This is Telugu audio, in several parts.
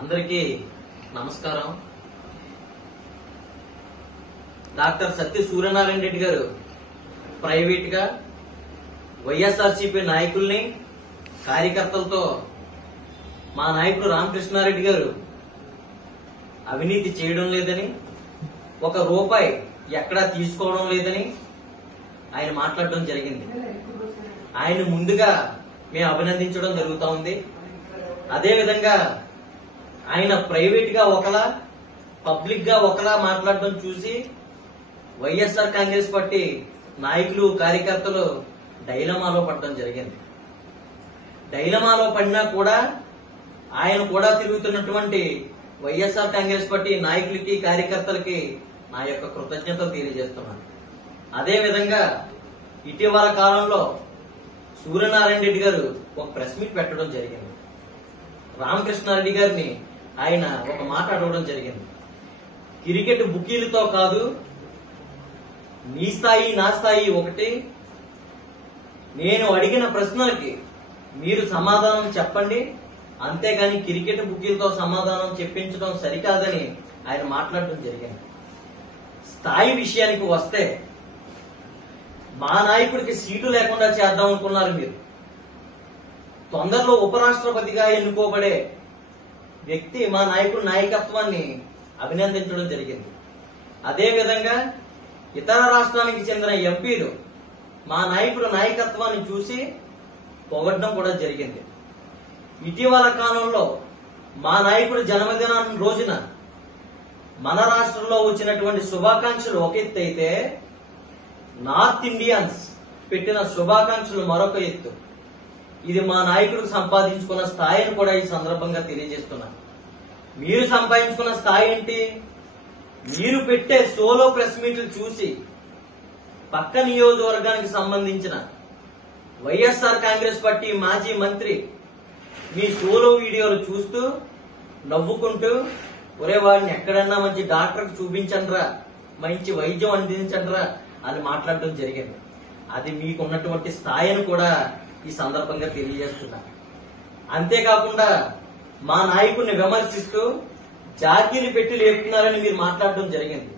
అందరికీ నమస్కారం. డాక్టర్ సత్య సూర్యనారాయణ రెడ్డి గారు ప్రైవేట్ గా వైఎస్ఆర్సీపీ నాయకుల్ని కార్యకర్తలతో మా నాయకుడు రామకృష్ణారెడ్డి గారు అవినీతి చేయడం లేదని, ఒక రూపాయి ఎక్కడా తీసుకోవడం లేదని ఆయన మాట్లాడడం జరిగింది. ఆయన ముందుగా మేము అభినందించడం జరుగుతూ ఉంది. అదేవిధంగా ఆయన ప్రైవేట్ గా ఒకలా, పబ్లిక్ గా ఒకలా మాట్లాడడం చూసి వైఎస్ఆర్ కాంగ్రెస్ పార్టీ నాయకులు కార్యకర్తలు డైలమాలో పడడం జరిగింది. డైలమాలో పడినా కూడా ఆయన కూడా తిరుగుతున్నటువంటి వైఎస్ఆర్ కాంగ్రెస్ పార్టీ నాయకులకి కార్యకర్తలకి నా యొక్క కృతజ్ఞతలు తెలియజేస్తున్నాను. అదేవిధంగా ఇటీవల కాలంలో సూర్యనారాయణ రెడ్డి గారు ఒక ప్రెస్ మీట్ పెట్టడం జరిగింది. రామకృష్ణారెడ్డి గారిని ఆయన ఒక మాట అడగడం జరిగింది. క్రికెట్ బుకీలతో కాదు, నీ స్థాయి నా స్థాయి ఒకటి, నేను అడిగిన ప్రశ్నలకి మీరు సమాధానం చెప్పండి, అంతేగాని క్రికెట్ బుకీలతో సమాధానం చెప్పించడం సరికాదని ఆయన మాట్లాడడం జరిగింది. స్థాయి విషయానికి వస్తే మా నాయకుడికి సీటు లేకుండా చేద్దాం అనుకున్నారు మీరు. తొందరలో ఉపరాష్ట్రపతిగా ఎన్నుకోబడే వ్యక్తి మా నాయకుడి నాయకత్వాన్ని అభినందించడం జరిగింది. అదేవిధంగా ఇతర రాష్ట్రానికి చెందిన ఎంపీలు మా నాయకుడు నాయకత్వాన్ని చూసి పొగడ్డం కూడా జరిగింది. ఇటీవల కాలంలో మా నాయకుడి జన్మదినం రోజున మన రాష్ట్రంలో వచ్చినటువంటి శుభాకాంక్షలు ఒక ఎత్తు అయితే, నార్త్ ఇండియన్స్ పెట్టిన శుభాకాంక్షలు మరొక ఎత్తు. ఇది మా నాయకుడికి సంపాదించుకున్న స్థాయిని కూడా ఈ సందర్భంగా తెలియజేస్తున్నా. మీరు సంపాదించుకున్న స్థాయి ఏంటి? మీరు పెట్టే సోలో ప్రెస్ మీట్లు చూసి పక్క నియోజకవర్గానికి సంబంధించిన వైఎస్ఆర్ కాంగ్రెస్ పార్టీ మాజీ మంత్రి మీ సోలో వీడియోలు చూస్తూ నవ్వుకుంటూ, ఒరే వాడిని ఎక్కడన్నా మంచి డాక్టర్కి చూపించండిరా, మంచి వైద్యం అందించండిరా అని మాట్లాడడం జరిగింది. అది మీకున్నటువంటి స్థాయిని కూడా ఈ సందర్భంగా తెలియజేస్తున్నా. అంతేకాకుండా మా నాయకుడిని విమర్శిస్తూ జాకీలు పెట్టి లేపుతున్నారని మీరు మాట్లాడడం జరిగింది.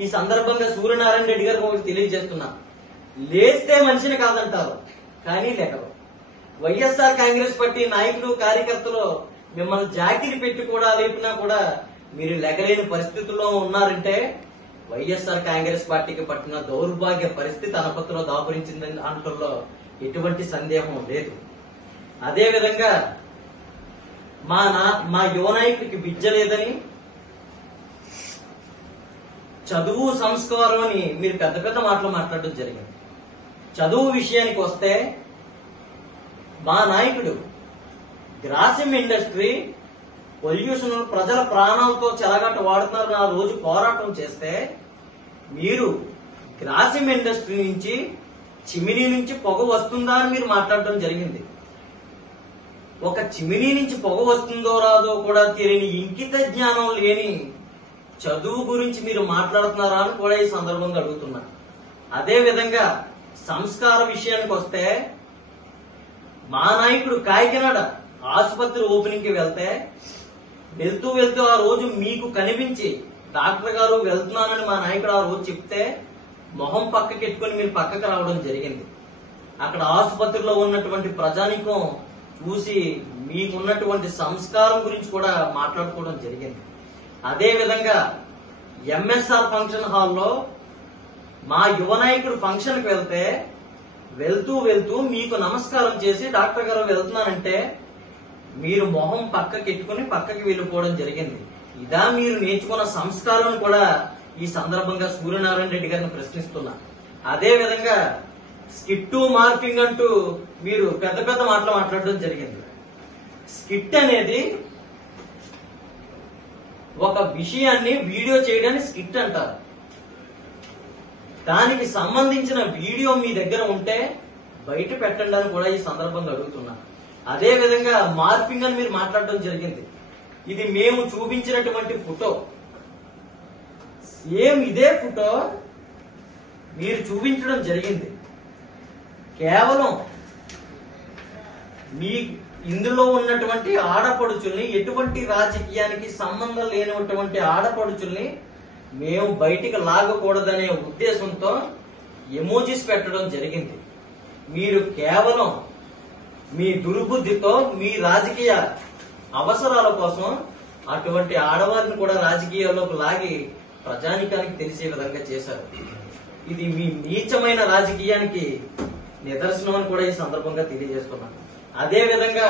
ఈ సందర్భంగా సూర్యనారాయణ రెడ్డి గారికి ఒకటి తెలియజేస్తున్నా. లేస్తే మనిషిని కాదంటారు, కానీ లేకరు. వైఎస్ఆర్ కాంగ్రెస్ పార్టీ నాయకులు కార్యకర్తలు మిమ్మల్ని జాకీలు పెట్టి కూడా లేపినా కూడా మీరు లెగలేని పరిస్థితుల్లో ఉన్నారంటే వైఎస్ఆర్ కాంగ్రెస్ పార్టీకి పట్టిన దౌర్భాగ్య పరిస్థితి అనపత్తులో దాపురించిందని అనటంలో ఎటువంటి సందేహం లేదు. అదేవిధంగా మా యువ నాయకుడికి విద్య లేదని, చదువు సంస్కారం అని మీరు పెద్ద పెద్ద మాటలు మాట్లాడడం జరిగింది. చదువు విషయానికి వస్తే మా నాయకుడు గ్రాసిం ఇండస్ట్రీ పొల్యూషన్, ప్రజల ప్రాణాలతో చెలగట్ట వాడుతున్నారు ఆ రోజు పోరాటం చేస్తే, మీరు గ్రాసిం ఇండస్ట్రీ నుంచి, చిమినీ నుంచి పొగ వస్తుందా అని మీరు మాట్లాడడం జరిగింది. ఒక చిమినీ నుంచి పొగ వస్తుందో రాదో కూడా తెలియని, ఇంకిత జ్ఞానం లేని చదువు గురించి మీరు మాట్లాడుతున్నారా అని కూడా ఈ సందర్భంగా అడుగుతున్నా. అదేవిధంగా సంస్కార విషయానికి వస్తే, మా నాయకుడు కాకినాడ ఆసుపత్రి ఓపెనింగ్ కి వెళ్తూ ఆ రోజు మీకు కనిపించి డాక్టర్ గారు వెళ్తున్నానని మా నాయకుడు ఆ రోజు చెప్తే మొహం పక్కకెట్టుకుని మీరు పక్కకు రావడం జరిగింది. అక్కడ ఆసుపత్రిలో ఉన్నటువంటి ప్రజానీకం చూసి మీకున్నటువంటి సంస్కారం గురించి కూడా మాట్లాడుకోవడం జరిగింది. అదేవిధంగా ఎంఎస్ఆర్ ఫంక్షన్ హాల్లో మా యువ నాయకుడు ఫంక్షన్కి వెళ్తూ మీకు నమస్కారం చేసి డాక్టర్ గారు వెళ్తున్నానంటే మీరు మొహం పక్కకెట్టుకుని పక్కకి వెళ్ళిపోవడం జరిగింది. ఇదా మీరు నేర్చుకున్న సంస్కారం కూడా ఈ సందర్భంగా సూర్యనారాయణ రెడ్డి గారిని ప్రశ్నిస్తున్నా. అదేవిధంగా స్కిట్ మార్ఫింగ్ అంటూ మీరు పెద్ద పెద్ద మాటలు మాట్లాడడం జరిగింది. స్కిట్ అనేది ఒక విషయాన్ని వీడియో చేయడాన్ని స్కిట్ అంటారు. దానికి సంబంధించిన వీడియో మీ దగ్గర ఉంటే బయట పెట్టండి అని కూడా ఈ సందర్భంగా అడుగుతున్నా. అదేవిధంగా మార్ఫింగ్ అని మీరు మాట్లాడడం జరిగింది. ఇది మేము చూపించినటువంటి ఫోటో, సేమ్ ఇదే ఫోటో మీరు చూపించడం జరిగింది. కేవలం ఇందులో ఉన్నటువంటి ఆడపడుచుల్ని, ఎటువంటి రాజకీయానికి సంబంధం లేనటువంటి ఆడపడుచుల్ని మేము బయటికి లాగకూడదనే ఉద్దేశంతో ఎమోజీస్ పెట్టడం జరిగింది. మీరు కేవలం మీ దుర్బుద్ధితో మీ రాజకీయ అవసరాల కోసం అటువంటి ఆడవారిని కూడా రాజకీయాల్లోకి లాగి ప్రజానికానికి తెలిసే విధంగా చేశారు. ఇది మీ నీచమైన రాజకీయానికి నిదర్శనం అని కూడా ఈ సందర్భంగా తెలియజేస్తున్నాను. అదే విధంగా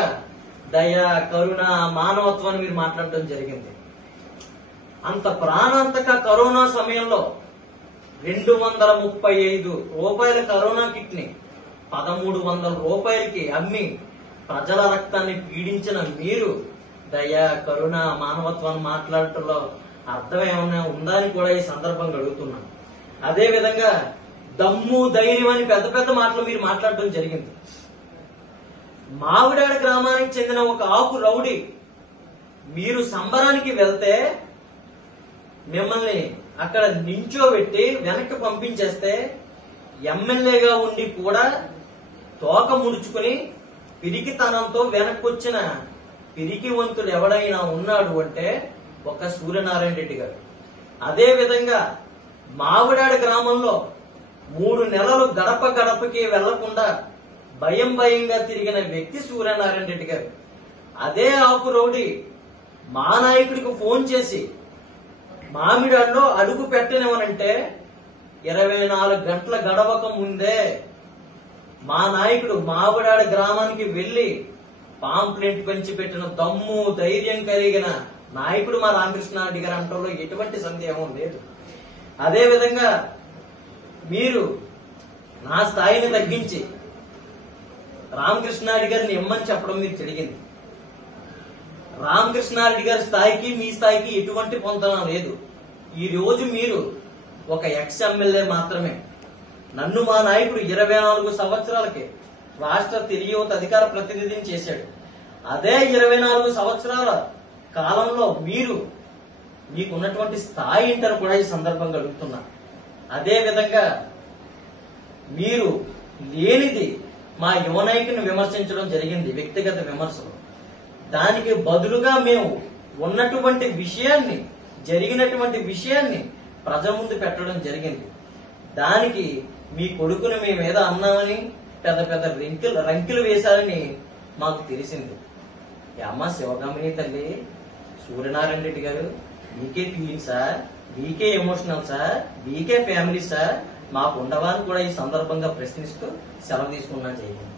దయ, కరుణ, మానవత్వాన్ని మీరు మాట్లాడటం జరిగింది. అంత ప్రాణాంతక కరోనా సమయంలో 235 రూపాయల కరోనా కిట్ ని 1300 రూపాయలకి అమ్మి ప్రజల రక్తాన్ని పీడించిన మీరు దయ, కరుణ, మానవత్వాన్ని మాట్లాడటంలో అర్థం ఏమైనా ఉందా అని కూడా ఈ సందర్భంగా అడుగుతున్నాను. అదే విధంగా దమ్ము, ధైర్యం అని పెద్ద పెద్ద మాటలు మీరు మాట్లాడటం జరిగింది. మావిడాడ గ్రామానికి చెందిన ఒక ఆకు రౌడీ మీరు సంబరానికి వెళ్తే మిమ్మల్ని అక్కడ నించోబెట్టి వెనక్కి పంపించేస్తే ఎమ్మెల్యేగా ఉండి కూడా తోక ముడుచుకుని పిరికితనంతో వెనక్కి వచ్చిన పిరికివంతుడు ఎవడైనా ఉన్నాడు అంటే ఒక సూర్యనారాయణ రెడ్డి గారు. అదే విధంగా మావిడాడ గ్రామంలో 3 నెలలు గడప గడపకి వెళ్లకుండా భయంగా తిరిగిన వ్యక్తి సూర్యనారాయణ రెడ్డి గారు. అదే ఆకు రౌడీ మా నాయకుడికి ఫోన్ చేసి మామిడాడలో అడుగు పెట్టనివ్వనంటే 24 గంటల గడవక ముందే మా నాయకుడు మావిడాడ గ్రామానికి వెళ్లి పాంప్లెంట్ పంచిపెట్టిన దమ్ము, ధైర్యం కలిగిన నాయకుడు మా రామకృష్ణారెడ్డి గారు అంటలో ఎటువంటి సందేహం లేదు. అదే విధంగా మీరు నా స్థాయిని తగ్గించి రామకృష్ణారెడ్డి గారిని ఇమ్మని చెప్పడం మీరు జరిగింది. రామకృష్ణారెడ్డి గారి స్థాయికి మీ స్థాయికి ఎటువంటి పొంతన లేదు. ఈ రోజు మీరు ఒక ఎక్స్ ఎమ్మెల్యే మాత్రమే. నన్ను మా నాయకుడు 24 సంవత్సరాలకి రాష్ట్ర తెలియవత అధికార ప్రతినిధిని చేశాడు. అదే 24 సంవత్సరాల కాలంలో మీకున్నటువంటి స్థాయి ఏంటని కూడా ఈ సందర్భంగా అడుగుతున్నా. అదే విధంగా మీరు లేనిది మా యువ నాయకుని విమర్శించడం జరిగింది, వ్యక్తిగత విమర్శలు. దానికి బదులుగా మేము ఉన్నటువంటి విషయాన్ని, జరిగినటువంటి విషయాన్ని ప్రజల ముందు పెట్టడం జరిగింది. దానికి మీ కొడుకుని మేము ఏదో అన్నామని పెద్ద పెద్ద రంకిలు వేశారని మాకు తెలిసింది. అమ్మ శివగామిని తల్లి, సూర్యనారాయణ రెడ్డి గారు, మీకే ఫీలింగ్ సార్, మీకే ఎమోషనల్ సార్, మీకే ఫ్యామిలీ సార్, మాకు ఉండవా అని కూడా ఈ సందర్భంగా ప్రశ్నిస్తూ సెలవు తీసుకున్నా. చేయండి.